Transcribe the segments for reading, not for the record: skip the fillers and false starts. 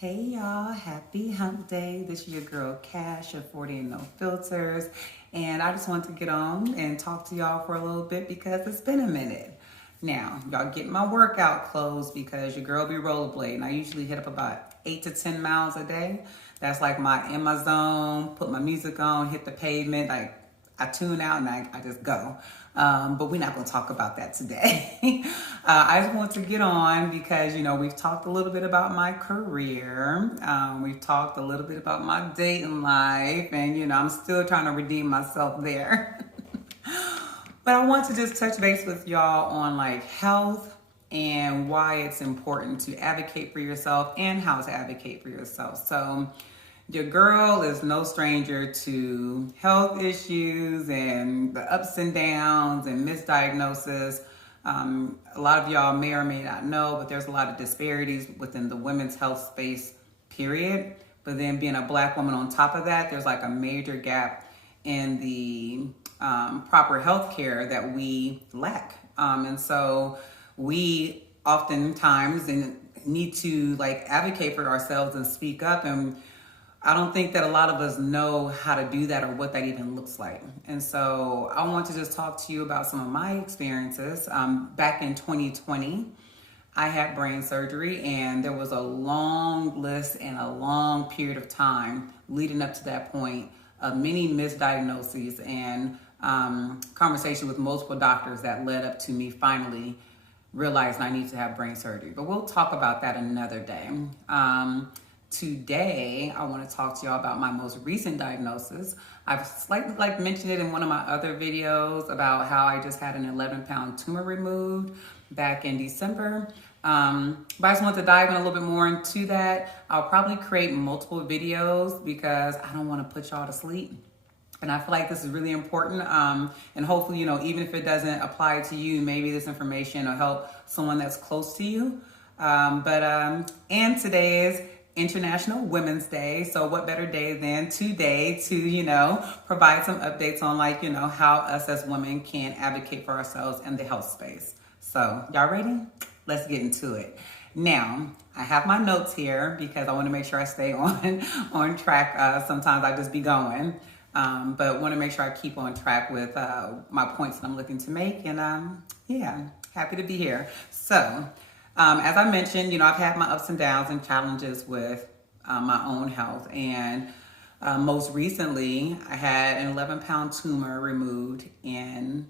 Hey y'all, happy hump day. This is your girl Cash of 40 and No Filters. And I just want to get on and talk to y'all for a little bit because it's been a minute. Now, y'all get my workout clothes because your girl be rollerblading. I usually hit up about 8 to 10 miles a day. That's like in my zone, put my music on, hit the pavement, like I tune out and I just go. But we're not going to talk about that today. I just want to get on because, we've talked a little bit about my career. We've talked a little bit about my dating life. And, I'm still trying to redeem myself there. But I want to just touch base with y'all on like health and why it's important to advocate for yourself and how to advocate for yourself. So your girl is no stranger to health issues and the ups and downs and misdiagnosis. A lot of y'all may or may not know, but there's a lot of disparities within the women's health space, period. But then being a Black woman on top of that, there's like a major gap in the proper health care that we lack. And so we oftentimes need to like advocate for ourselves and speak up, and I don't think that a lot of us know how to do that or what that even looks like. And so I want to just talk to you about some of my experiences. Back in 2020, I had brain surgery, and there was a long list and a long period of time leading up to that point of many misdiagnoses and conversation with multiple doctors that led up to me finally realizing I need to have brain surgery. But we'll talk about that another day. Today, I want to talk to y'all about my most recent diagnosis. I've slightly mentioned it in one of my other videos about how I just had an 11-pound tumor removed back in December. But I just want to dive in a little bit more into that. I'll probably create multiple videos because I don't want to put y'all to sleep. And I feel like this is really important. And hopefully, even if it doesn't apply to you, maybe this information will help someone that's close to you. And today is International Women's Day. So what better day than today to, provide some updates on how us as women can advocate for ourselves in the health space. So y'all ready? Let's get into it. Now, I have my notes here because I want to make sure I stay on track. Sometimes I just be going, but want to make sure I keep on track with my points that I'm looking to make. And happy to be here. So, as I mentioned, I've had my ups and downs and challenges with my own health. And most recently, I had an 11-pound tumor removed in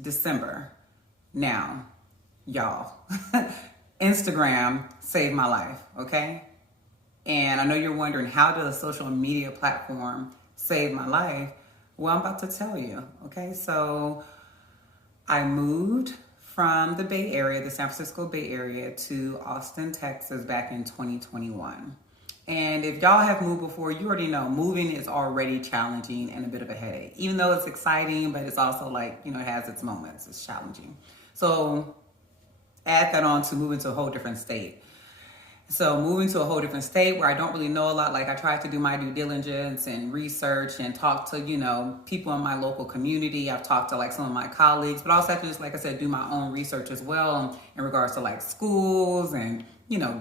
December. Now, y'all, Instagram saved my life, okay? And I know you're wondering, how did a social media platform save my life? Well, I'm about to tell you, okay? So I moved from the Bay Area, the San Francisco Bay Area, to Austin, Texas back in 2021. And if y'all have moved before, you already know moving is already challenging and a bit of a headache. Even though it's exciting, but it's also it has its moments. It's challenging. So add that on to moving to a whole different state. So moving to a whole different state where I don't really know a lot, I tried to do my due diligence and research and talk to, people in my local community. I've talked to some of my colleagues, but I also have to just, like I said, do my own research as well in regards to schools and,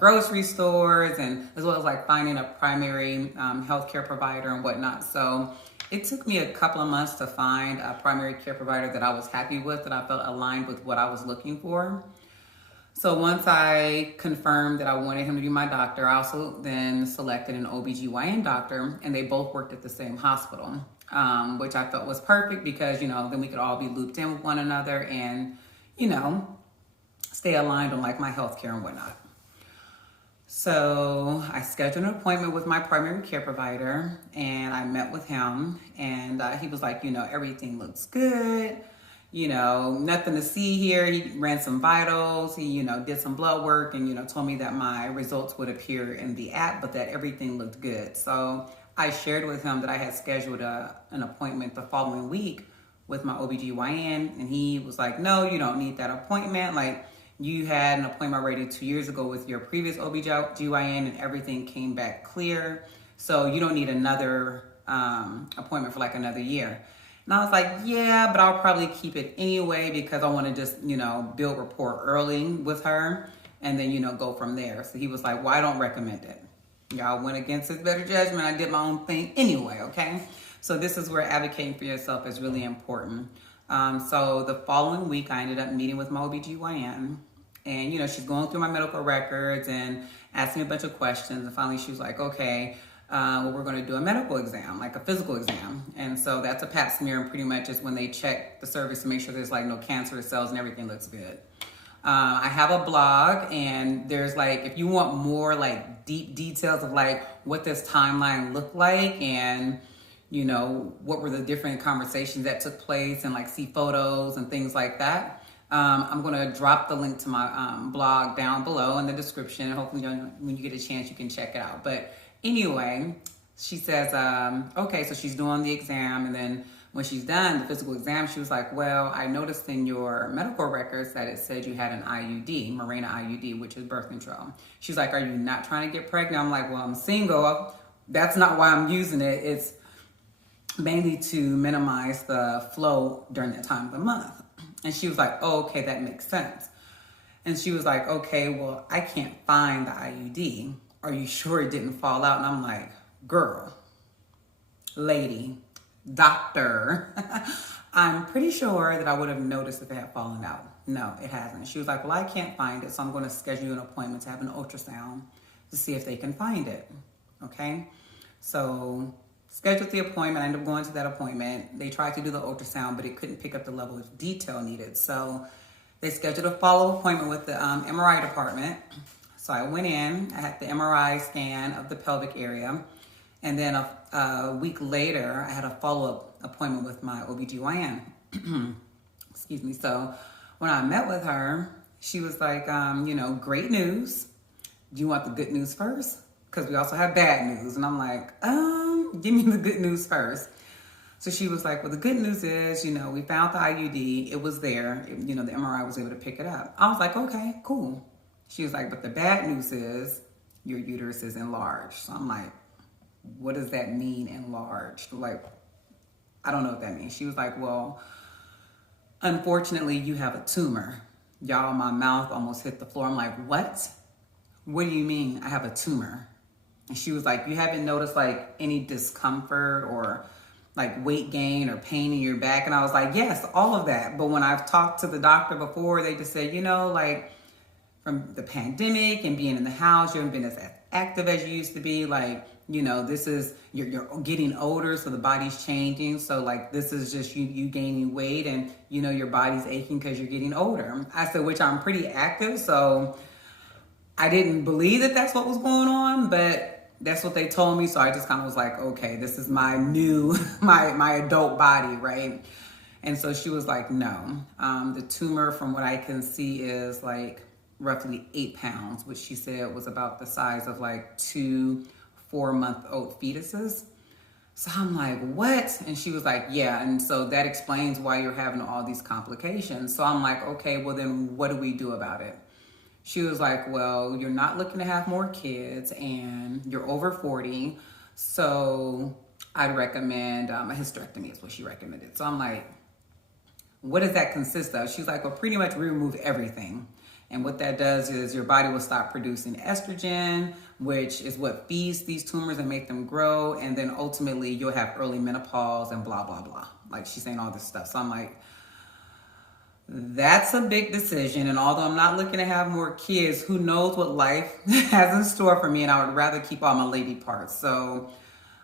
grocery stores, and as well as finding a primary healthcare provider and whatnot. So it took me a couple of months to find a primary care provider that I was happy with, that I felt aligned with what I was looking for. So once I confirmed that I wanted him to be my doctor, I also then selected an OBGYN doctor, and they both worked at the same hospital, which I felt was perfect because, then we could all be looped in with one another and, stay aligned on my healthcare and whatnot. So I scheduled an appointment with my primary care provider, and I met with him, and he was like, everything looks good. Nothing to see here. He ran some vitals. He, did some blood work and, told me that my results would appear in the app, but that everything looked good. So I shared with him that I had scheduled an appointment the following week with my OBGYN, and he was like, no, you don't need that appointment. You had an appointment already 2 years ago with your previous OBGYN and everything came back clear. So you don't need another appointment for another year. And I was like, yeah, but I'll probably keep it anyway because I want to just, build rapport early with her. and then, go from there. So he was like, well, I don't recommend it. Y'all went against his better judgment. I did my own thing anyway, okay? So this is where advocating for yourself is really important. So the following week, I ended up meeting with my OBGYN. And, she's going through my medical records and asking me a bunch of questions. And finally, she was like, okay, well, we're going to do a medical exam, like a physical exam. And so that's a pap smear, and pretty much is when they check the cervix to make sure there's like no cancerous cells and everything looks good. I have a blog, and there's like, if you want more like deep details of like what this timeline looked like and, what were the different conversations that took place and like see photos and things like that. I'm going to drop the link to my blog down below in the description. Hopefully when you get a chance, you can check it out. But anyway, she says, okay, so she's doing the exam. And then when she's done the physical exam, she was like, well, I noticed in your medical records that it said you had an IUD, Mirena IUD, which is birth control. She's like, are you not trying to get pregnant? I'm like, well, I'm single. That's not why I'm using it. It's mainly to minimize the flow during that time of the month. And she was like, oh, okay, that makes sense. And she was like, okay, well, I can't find the IUD. Are you sure it didn't fall out? And I'm like, girl, lady, doctor, I'm pretty sure that I would have noticed if it had fallen out. No, it hasn't. She was like, well, I can't find it, so I'm going to schedule an appointment to have an ultrasound to see if they can find it. Okay? So scheduled the appointment. I ended up going to that appointment. They tried to do the ultrasound, but it couldn't pick up the level of detail needed. So they scheduled a follow-up appointment with the MRI department. So I went in. I had the MRI scan of the pelvic area. And then a week later, I had a follow-up appointment with my OBGYN. Excuse me. So when I met with her, she was like, great news. Do you want the good news first? Because we also have bad news. And I'm like, give me the good news first. So she was like, well, the good news is, we found the IUD. It was there. The MRI was able to pick it up. I was like, okay, cool. She was like, but the bad news is your uterus is enlarged. So I'm like, what does that mean, enlarged? Like, I don't know what that means. She was like, well, unfortunately, you have a tumor. Y'all, my mouth almost hit the floor. I'm like, what? What do you mean I have a tumor? And she was like, you haven't noticed like any discomfort or like weight gain or pain in your back? And I was like, yes, all of that. But when I've talked to the doctor before, they just said, like from the pandemic and being in the house, you haven't been as active as you used to be. Like, this is, you're getting older, so the body's changing. So like, this is just you gaining weight and, your body's aching because you're getting older. I said, which I'm pretty active. So I didn't believe that that's what was going on, but that's what they told me. So I just kind of was like, okay, this is my new, my adult body, right? And so she was like, no, the tumor from what I can see is like roughly 8 pounds, which she said was about the size of like 2 4-month-old fetuses. So I'm like, what? And she was like, yeah. And so that explains why you're having all these complications. So I'm like, okay, well then what do we do about it? She was like, well, you're not looking to have more kids and you're over 40. So I'd recommend a hysterectomy is what she recommended. So I'm like, what does that consist of? She's like, well, pretty much we remove everything. And what that does is your body will stop producing estrogen, which is what feeds these tumors and make them grow. And then ultimately you'll have early menopause and blah, blah, blah. Like she's saying all this stuff. So I'm like, that's a big decision. And although I'm not looking to have more kids, who knows what life has in store for me. And I would rather keep all my lady parts. So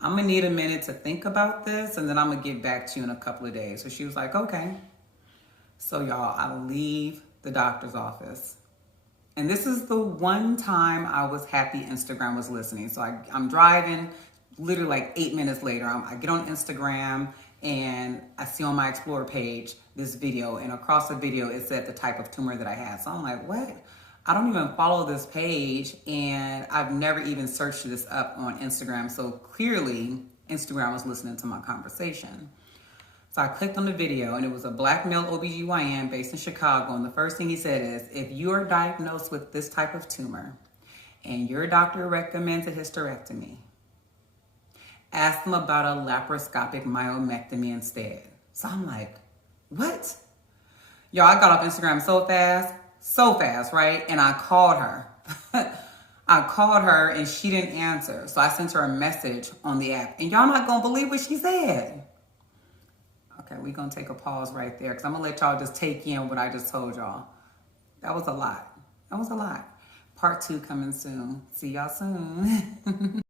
I'm going to need a minute to think about this. And then I'm going to get back to you in a couple of days. So she was like, okay. So y'all, I leave the doctor's office. And this is the one time I was happy Instagram was listening. So I'm driving, literally like 8 minutes later, I get on Instagram and I see on my Explore page this video, and across the video it said the type of tumor that I had. So I'm like, what? I don't even follow this page, and I've never even searched this up on Instagram. So clearly Instagram was listening to my conversation. So I clicked on the video, and it was a black male OBGYN based in Chicago. And the first thing he said is, if you are diagnosed with this type of tumor and your doctor recommends a hysterectomy, ask them about a laparoscopic myomectomy instead. So I'm like, what? Y'all, I got off Instagram so fast. so fast, right? And I called her. I called her and she didn't answer. So I sent her a message on the app. And y'all not going to believe what she said. Okay, we're going to take a pause right there because I'm going to let y'all just take in what I just told y'all. That was a lot. That was a lot. Part 2 coming soon. See y'all soon.